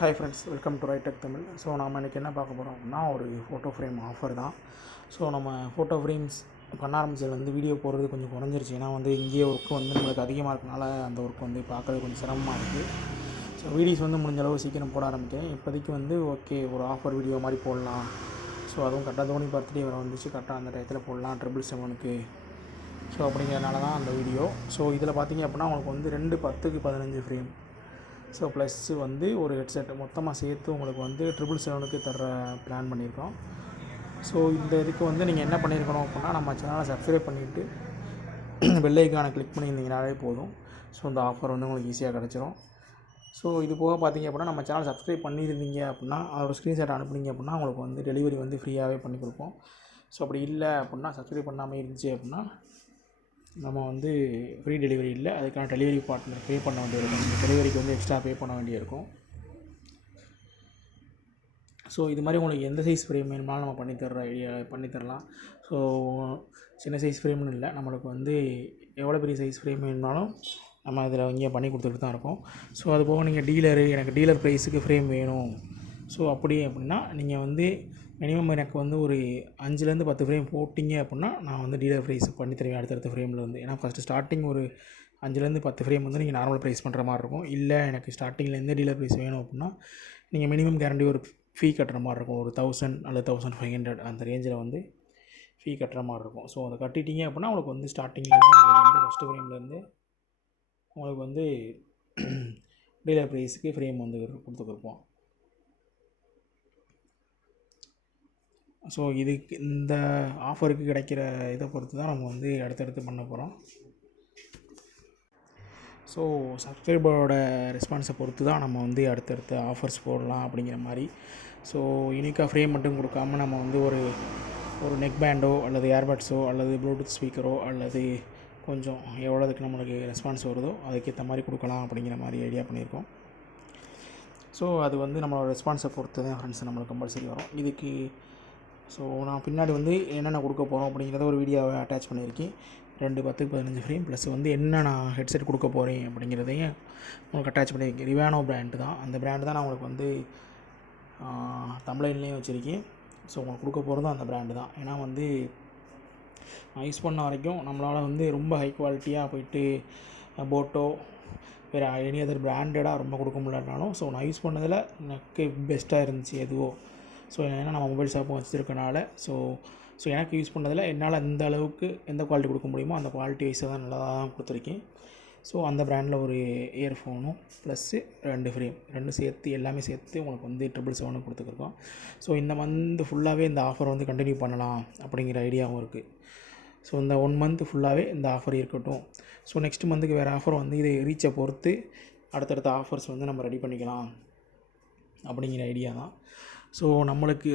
Hi friends, welcome to Ritech Tamil. So நம்ம இன்றைக்கி என்ன பார்க்க போகிறோம் அப்படின்னா, ஒரு ஃபோட்டோ ஃப்ரேம் ஆஃபர் தான். ஸோ நம்ம ஃபோட்டோ ஃப்ரேம்ஸ் பண்ண ஆரம்பிச்சது வீடியோ போடுறது கொஞ்சம் குறைஞ்சிருச்சு. ஏன்னா இங்கேயே ஒர்க் நம்மளுக்கு அதிகமாக இருக்கனால அந்த ஒர்க் பார்க்குறது கொஞ்சம் சிரமமாக இருக்குது. ஸோ வீடியோஸ் முடிஞ்ச அளவு சீக்கிரம் போட ஆரம்பித்தேன். இப்போதைக்கு ஓகே, ஒரு ஆஃபர் வீடியோ மாதிரி போடலாம். ஸோ அதுவும் கரெக்டாக தோனி பர்த்டே வர வந்துச்சு, கரெக்டாக அந்த டயத்தில் போடலாம் 777க்கு. ஸோ அப்படிங்கிறதுனால தான் அந்த வீடியோ. ஸோ இதில் பார்த்திங்க அப்படின்னா உங்களுக்கு 2 10x15 ஃப்ரேம், ஸோ ப்ளஸ் ஒரு ஹெட்செட் மொத்தமாக சேர்த்து உங்களுக்கு 777க்கு தர்ற பிளான் பண்ணியிருக்கோம். ஸோ இந்த இதுக்கு நீங்கள் என்ன பண்ணியிருக்கணும் அப்படின்னா, நம்ம சேனலை சப்ஸ்கிரைப் பண்ணிவிட்டு பெல் ஐக்கானை கிளிக் பண்ணியிருந்தீங்கனாலே போதும். ஸோ இந்த ஆஃபர் உங்களுக்கு ஈஸியாக கிடச்சிரும். ஸோ இது போக பார்த்திங்க அப்படின்னா, நம்ம சேனல் சப்ஸ்கிரைப் பண்ணியிருந்தீங்க அப்படின்னா அதோட ஸ்க்ரீன்ஷாட் அனுப்புனீங்க அப்படின்னா உங்களுக்கு டெலிவரி ஃப்ரீயாகவே பண்ணி கொடுப்போம். ஸோ அப்படி இல்லை அப்படின்னா, சப்ஸ்கிரைப் பண்ணாமல் இருந்துச்சு அப்படின்னா நம்ம ஃப்ரீ டெலிவரி இல்லை, அதுக்கான டெலிவரி பார்ட்னர் பே பண்ண வேண்டியிருக்கும். டெலிவரிக்கு எக்ஸ்ட்ரா பே பண்ண வேண்டியிருக்கும். ஸோ இது மாதிரி உங்களுக்கு எந்த சைஸ் ஃப்ரேம் வேணுமாலும் நம்ம பண்ணித்தரலாம். ஸோ சின்ன சைஸ் ஃப்ரேம்னு இல்லை, நம்மளுக்கு எவ்வளோ பெரிய சைஸ் ஃப்ரேம் வேணுமாலும் நம்ம அதில் இங்கே பண்ணி கொடுத்துட்டு தான் இருக்கோம். ஸோ அது போக நீங்கள் எனக்கு டீலர் ப்ரைஸுக்கு ஃப்ரேம் வேணும், ஸோ அப்படின்னா நீங்கள் மினிமம் எனக்கு ஒரு 5லேருந்து 10 ஃப்ரேம் போட்டிங்க அப்படின்னா நான் டீலர் ப்ரைஸ் பண்ணி தருவேன் அடுத்தடுத்த ஃப்ரேமில். ஏன்னா ஃபஸ்ட்டு ஸ்டார்டிங் ஒரு 5லேருந்து 10 ஃப்ரேம் நீங்கள் நார்மல் ப்ரைஸ் பண்ணுற மாதிரி இருக்கும். இல்லை எனக்கு ஸ்டார்டிங்லேருந்தே டீலர் ப்ரைஸ் வேணும் அப்படின்னா நீங்கள் மினிமம் கேரண்டி ஒரு ஃபீ கட்டுற மாதிரி இருக்கும். ஒரு 1000 அல்லது 1500 அந்த ரேஞ்சில் ஃபீ கட்டுற மாதிரி இருக்கும். ஸோ அதை கட்டிட்டீங்க அப்படின்னா உங்களுக்கு ஸ்டார்டிங்லேருந்து உங்களுக்கு ஃபஸ்ட்டு ஃப்ரேம்லேருந்து உங்களுக்கு டீலர் ப்ரைஸுக்கு ஃப்ரேம் கொடுத்துருப்போம். ஸோ இதுக்கு இந்த ஆஃபருக்கு கிடைக்கிற இதை பொறுத்து தான் நம்ம அடுத்தடுத்து பண்ண போகிறோம். ஸோ சப்ஸ்கிரைபரோட ரெஸ்பான்ஸை பொறுத்து தான் நம்ம அடுத்தடுத்த ஆஃபர்ஸ் போடலாம் அப்படிங்கிற மாதிரி. ஸோ யூனிக்காக ஃப்ரேம் மட்டும் கொடுக்காம நம்ம ஒரு நெக் பேண்டோ அல்லது ஏர்பட்ஸோ அல்லது ப்ளூடூத் ஸ்பீக்கரோ அல்லது கொஞ்சம் எவ்வளோதுக்கு நம்மளுக்கு ரெஸ்பான்ஸ் வருதோ அதுக்கேற்ற மாதிரி கொடுக்கலாம் அப்படிங்கிற மாதிரி ஐடியா பண்ணியிருக்கோம். ஸோ அது நம்மளோட ரெஸ்பான்ஸை பொறுத்து தான் ஃப்ரெண்ட்ஸ் நம்மளுக்கு கம்பல்சரி வரும். இதுக்கு ஸோ நான் பின்னாடி என்னென்ன கொடுக்க போகிறோம் அப்படிங்கிறத ஒரு வீடியோவை அட்டாச் பண்ணியிருக்கேன். 2 10x15 ஃப்ரேம் ப்ளஸ் என்ன நான் ஹெட்செட் கொடுக்க போகிறேன் அப்படிங்கிறதையும் உங்களுக்கு அட்டாச் பண்ணியிருக்கேன். ரிவானோ பிராண்டு தான், அந்த பிராண்டு தான் நான் உங்களுக்கு தம்ப்லைன்லேயும் வச்சுருக்கேன். ஸோ உங்களுக்கு கொடுக்க போகிறதும் அந்த பிராண்டு தான். ஏன்னா நான் யூஸ் பண்ண வரைக்கும் நம்மளால் ரொம்ப ஹை குவாலிட்டியாக போயிட்டு போட்டோ வேறு எனி அதர் பிராண்டடாக ரொம்ப கொடுக்க முடியலனாலும், ஸோ நான் யூஸ் பண்ணதில் எனக்கு பெஸ்ட்டாக இருந்துச்சு எதுவோ. ஸோ ஏன்னா நம்ம மொபைல் ஷாப்பும் வச்சுருக்கனால ஸோ எனக்கு யூஸ் பண்ணதில் என்னால் அந்த அளவுக்கு எந்த குவாலிட்டி கொடுக்க முடியுமோ அந்த குவாலிட்டி வைஸாக தான் நல்லா தான் கொடுத்துருக்கேன். ஸோ அந்த பிராண்டில் ஒரு இயர்ஃபோனும் ப்ளஸ்ஸு 2 ஃப்ரேம் 2 சேர்த்து எல்லாமே சேர்த்து உங்களுக்கு 777 கொடுத்துருக்கோம். ஸோ இந்த மந்த் ஃபுல்லாகவே இந்த ஆஃபர் கண்டினியூ பண்ணலாம் அப்படிங்கிற ஐடியாவும் இருக்குது. ஸோ இந்த 1 மந்த் ஃபுல்லாகவே இந்த ஆஃபர் இருக்கட்டும். ஸோ நெக்ஸ்ட் மந்த்துக்கு வேறு ஆஃபர் இது ரீச்சை பொறுத்து அடுத்தடுத்த ஆஃபர்ஸ் நம்ம ரெடி பண்ணிக்கலாம் அப்படிங்கிற ஐடியா தான். ஸோ நம்மளுக்கு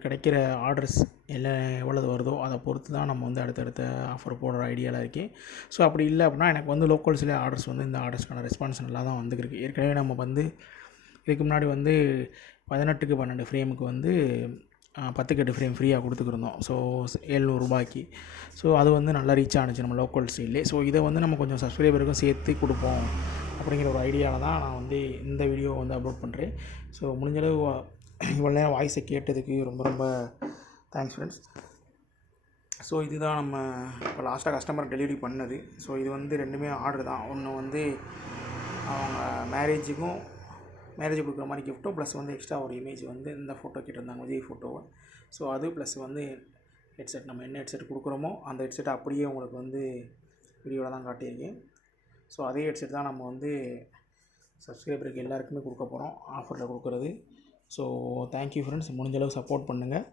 கிடைக்கிற ஆர்டர்ஸ் எல்லாம் எவ்வளவு வருதோ அதை பொறுத்து தான் நம்ம அடுத்தடுத்த ஆஃபர் போடுற ஐடியாவில் இருக்கேன். ஸோ அப்படி இல்லை அப்படின்னா எனக்கு லோக்கல்ஸ்லேயே ஆர்டர்ஸ் இந்த ஆர்டர்ஸ்க்கான ரெஸ்பான்ஸ் நல்லா தான் வந்துருக்கு. ஏற்கனவே நம்ம இதுக்கு முன்னாடி 18x12 ஃப்ரேமுக்கு 10x8 ஃப்ரேம் ஃப்ரீயாக கொடுத்துக்கிருந்தோம். ஸோ 700 ரூபாய்க்கு. ஸோ அது நல்லா ரீச் ஆணுச்சு நம்ம லோக்கல் ஸ்டைல்லே. ஸோ இதை நம்ம கொஞ்சம் சப்ஸ்கிரைபருக்கும் சேர்த்து கொடுப்போம் அப்படிங்கிற ஒரு ஐடியாவில் தான் நான் இந்த வீடியோ அப்லோட் பண்ணுறேன். ஸோ முடிஞ்சளவு இவ்வளோ நேரம் வாய்ஸை கேட்டதுக்கு ரொம்ப ரொம்ப தேங்க்ஸ் ஃப்ரெண்ட்ஸ். ஸோ இதுதான் நம்ம இப்போ லாஸ்ட்டாக கஸ்டமர் டெலிவரி பண்ணது. ஸோ இது 2மே ஆர்டர் தான். ஒன்று அவங்க மேரேஜ் கொடுக்குற மாதிரி கிஃப்ட்டும் ப்ளஸ் எக்ஸ்ட்ரா ஒரு இமேஜ் இந்த ஃபோட்டோ கேட்டிருந்தாங்க, விஜய் ஃபோட்டோவை. ஸோ அது ப்ளஸ் ஹெட்செட் நம்ம என்ன ஹெட்செட் கொடுக்குறோமோ அந்த ஹெட்செட் அப்படியே உங்களுக்கு வீடியோவில் தான் காட்டியிருக்கேன். ஸோ அதே ஹெட்செட் தான் நம்ம சப்ஸ்கிரைபருக்கு எல்லாருக்குமே கொடுக்க போகிறோம் ஆஃபரில் கொடுக்குறது. ஸோ தேங்க்யூ ஃப்ரெண்ட்ஸ், முடிஞ்சளவு சப்போர்ட் பண்ணுங்கள்.